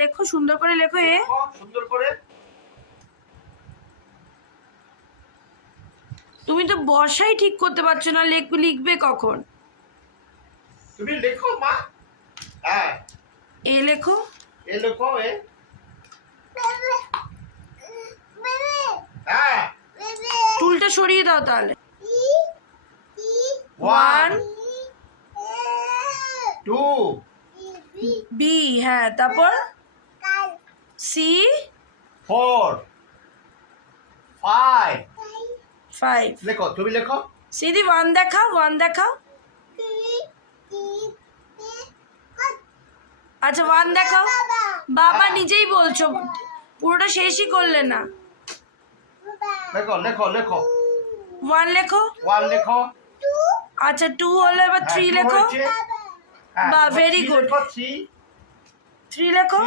লেখো, সুন্দর করে লেখো। এ সুন্দর করে। তুমি তো বসাই ঠিক করতে পারছো না, লিখবে কখন? তুমি লেখো মা। হ্যাঁ, এ লেখো। এ লেখো। এ হ্যাঁ, টুলটা সরিয়ে দাও তাহলে। 1 1 2 বি, হ্যাঁ, তারপর সি 4 5 5। লেখো, তুমি লেখো। সিদি 1 দেখাও, 1 দেখাও। আচ্ছা 1 দেখাও। বাবা নিজেই বলছো, পুরোটা শেষই করলে না। লেখো লেখো লেখো। 1 লেখো। 1 লেখো। আচ্ছা 2 হলো, এবার 3 2 লেখো। হয়েছে। হ্যাঁ, বাহ, এবার very 3 good। লেখো, 3 লেখো।